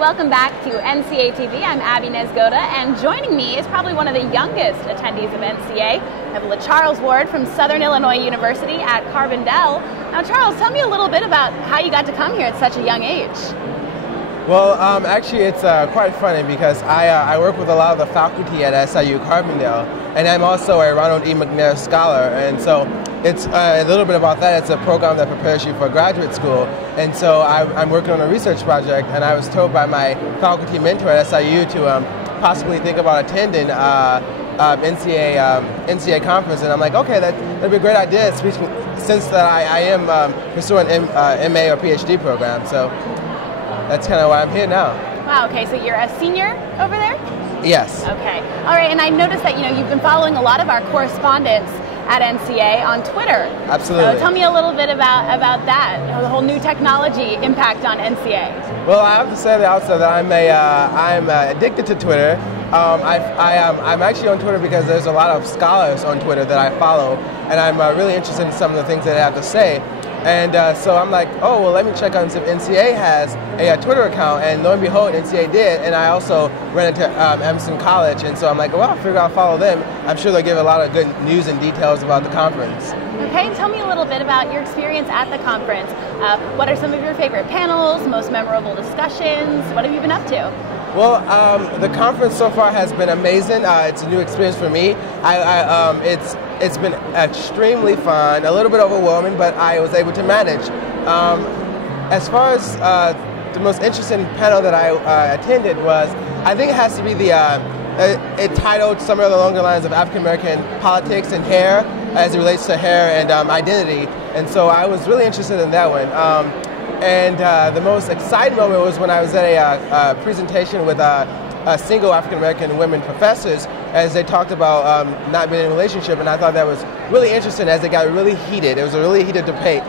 Welcome back to NCA TV. I'm Abbey Niezgoda, and joining me is probably one of the youngest attendees of NCA. I have Lacharles Ward from Southern Illinois University at Carbondale. Now, Charles, tell me a little bit about how you got to come here at such a young age. Well, actually, it's quite funny because I work with a lot of the faculty at SIU Carbondale, and I'm also a Ronald E. McNair Scholar, and so it's a little bit about that. It's a program that prepares you for graduate school, and so I'm working on a research project, and I was told by my faculty mentor at SIU to possibly think about attending NCA conference, and I'm like, okay, that'd be a great idea, since that I am pursuing MA or PhD program, so that's kind of why I'm here now. Wow, okay, so you're a senior over there? Yes. Okay, all right, and I noticed that you've been following a lot of our correspondence at NCA on Twitter. Absolutely. So tell me a little bit about that, the whole new technology impact on NCA. Well, I have to say at the outset that I'm addicted to Twitter. I'm actually on Twitter because there's a lot of scholars on Twitter that I follow, and I'm really interested in some of the things that they have to say. And so I'm like, oh, well, let me check on if NCA has a Twitter account, and lo and behold, NCA did, and I also ran into Emerson College, and so I'm like, well, I'll figure I'll follow them. I'm sure they'll give a lot of good news and details about the conference. Okay, tell me a little bit about your experience at the conference. What are some of your favorite panels, most memorable discussions? What have you been up to? Well, the conference so far has been amazing. It's a new experience for me. It's been extremely fun, a little bit overwhelming, but I was able to manage. As far as the most interesting panel that I attended was, I think it has to be it titled somewhere along the lines of African American politics and hair, as it relates to hair and identity. And so I was really interested in that one. And the most exciting moment was when I was at a presentation with single African-American women professors as they talked about not being in a relationship, and I thought that was really interesting as it got really heated. It was a really heated debate,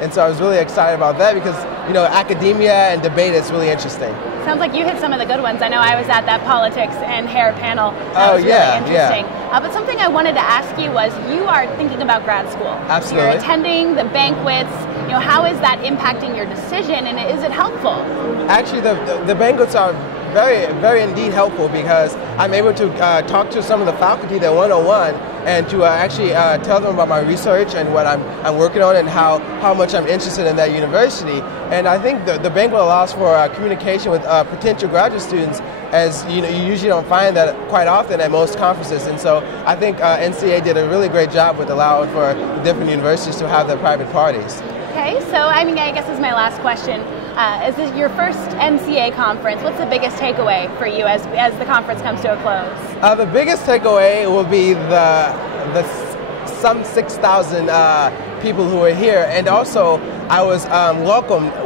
and so I was really excited about that because, academia and debate is really interesting. Sounds like you hit some of the good ones. I know I was at that politics and hair panel. That was really interesting. Yeah. But something I wanted to ask you was, you are thinking about grad school. Absolutely. You're attending the banquets. How is that impacting your decision, and is it helpful? Actually, the banquets are very, very indeed helpful because I'm able to talk to some of the faculty that one-on-one and to actually tell them about my research and what I'm working on and how much I'm interested in that university. And I think the banquet allows for communication with potential graduate students, as you usually don't find that quite often at most conferences. And so I think NCA did a really great job with allowing for different universities to have their private parties. Okay, so I guess this is my last question. Is this your first NCA conference? What's the biggest takeaway for you as the conference comes to a close? The biggest takeaway will be the some 6,000 people who are here, and also I was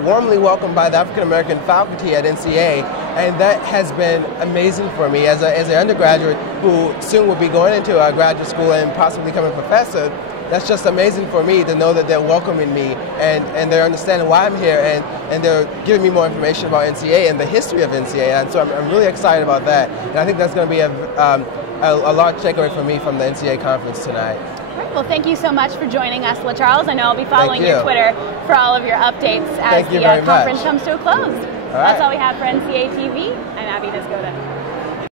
warmly welcomed by the African American faculty at NCA, and that has been amazing for me as an undergraduate who soon will be going into graduate school and possibly becoming a professor. That's just amazing for me to know that they're welcoming me and they're understanding why I'm here, and they're giving me more information about NCA and the history of NCA, and so I'm really excited about that. And I think that's going to be a large takeaway for me from the NCA conference tonight. Great. Well, thank you so much for joining us, Lacharles. I know I'll be following your Twitter for all of your updates as the conference comes to a close. That's all we have for NCA TV. I'm Abbey Niezgoda.